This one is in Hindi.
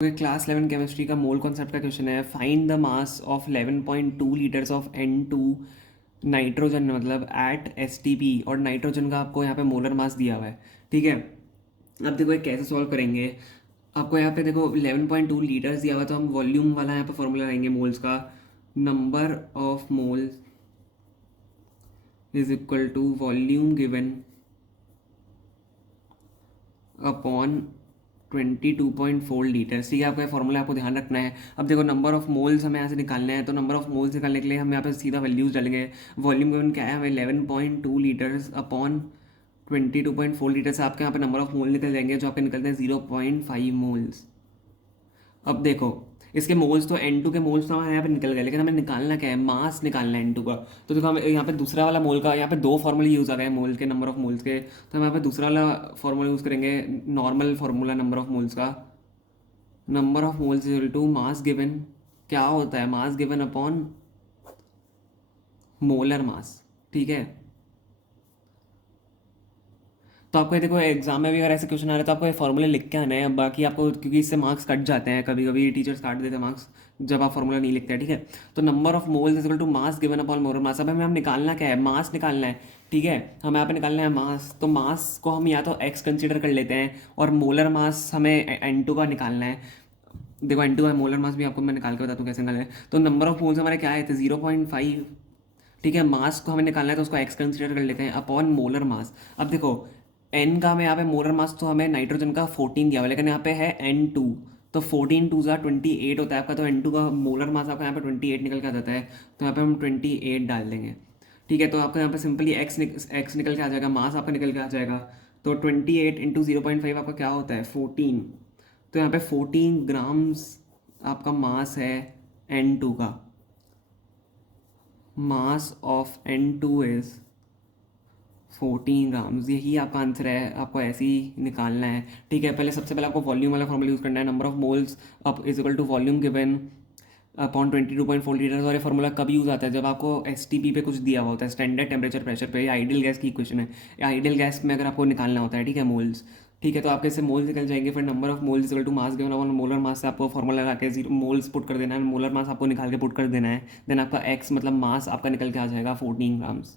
क्लास 11 केमिस्ट्री का मोल कॉन्सेप्ट का क्वेश्चन है। Find the mass of 11.2 litres of N2 nitrogen, मतलब एट STP, और नाइट्रोजन का आपको यहाँ पे मोलर मास दिया हुआ है। ठीक है, अब देखो ये कैसे सॉल्व करेंगे। आपको यहाँ पे देखो 11.2 लीटर्स दिया हुआ है, तो हम वॉल्यूम वाला यहाँ पे फॉर्मूला लगाएंगे मोल्स का। Number of moles is equal to volume given upon 22.4 litres. ठीक है, आपका फॉर्मूला आपको ध्यान रखना है। अब देखो नंबर ऑफ मोल्स हमें यहाँ से निकालना है, तो नंबर ऑफ मोल्स निकालने के लिए हम यहाँ पे सीधा वैल्यूज डालेंगे। वॉल्यूम गिवन क्या है हमें 11.2 लीटर्स अपॉन 22.4 लीटर्स। आपके यहाँ पे नंबर ऑफ मोल निकल जाएंगे, जो आपके निकलते हैं 0.5 मोल्स। अब देखो इसके मोल्स तो N2 के मोल्स तो हमारे यहाँ पे निकल गए, लेकिन हमें निकालना क्या है, मास निकालना है N2 का। तो देखो हम यहाँ पे दूसरा वाला मोल का, यहाँ पे दो फॉर्मूले यूज़ आ गए मोल के, नंबर ऑफ मोल्स के। तो हम यहाँ पे दूसरा वाला फॉर्मूला यूज़ करेंगे, normal formula number of moles का। Number of moles equal to mass given, क्या होता है, mass given upon molar mass. ठीक है, तो आपको ये देखो एग्जाम में भी अगर ऐसे क्वेश्चन आ रहे हैं तो आपको ये फॉर्मूले लिख के आना है। अब बाकी आपको, क्योंकि इससे मार्क्स कट जाते हैं, कभी कभी टीचर्स काट देते हैं मार्क्स जब आप फॉर्मूला नहीं लिखते हैं। ठीक है, तो number of moles is equal to mass given upon molar mass. अब हमें हम निकालना क्या है, मास निकालना है। ठीक है, हमें यहाँ पे निकालना है मास, तो मास को हम या तो x कंसिडर कर लेते हैं, और मोलर मास हमें N2 का निकालना है। देखो N2 का मोलर मास भी आपको मैं निकाल के बताता हूँ कैसे निकालना है। तो नंबर ऑफ मोल्स हमारे क्या है थे, 0.5। ठीक है, मास को हमें निकालना है, तो उसको x कंसिडर कर लेते हैं अपॉन मोलर मास। अब देखो n का हमें यहाँ पे मोलर मास तो हमें नाइट्रोजन का 14 दिया हुआ है, लेकिन यहाँ पे है N2, तो 14 टू ज़ा 28 होता है आपका। तो N2 का मोलर मास आपका यहाँ पे 28 निकल के आ जाता है, तो यहाँ पे हम 28 डाल देंगे। ठीक है, तो आपका यहाँ पे सिंपली x निकल के आ जाएगा, मास आपका निकल के आ जाएगा। तो 28 इंटू 0.5 आपका क्या होता है, 14। तो यहाँ पे 14 ग्राम्स आपका मास है N2 का। Mass of N2 is 14 grams, यही आपका आंसर है। आपको ऐसे ही निकालना है। ठीक है, पहले सबसे पहले आपको वॉल्यूम वाला फॉर्मूला यूज़ करना है, number of moles up is equal to volume given upon 22.4 litres. और ये फॉर्मूला कब यूज़ आता है, जब आपको STP पे कुछ दिया हुआ होता है, स्टैंडर्ड टेम्परेचर प्रेशर पे, या आइडियल गैस की इक्वेशन है। आइडियल गैस में अगर आपको निकालना होता है, ठीक है, मोल्स। ठीक है, तो आपके इससे मोल्स निकल जाएंगे, फिर number of moles equal to mass given upon molar mass से आपको फॉर्मूला लगा के जीरो मोल्स पुट कर देना है, मोलर मास आपको निकाल के पुट कर देना है। देन आपका x मतलब मास आपका निकल के आ जाएगा 14 ग्राम्स।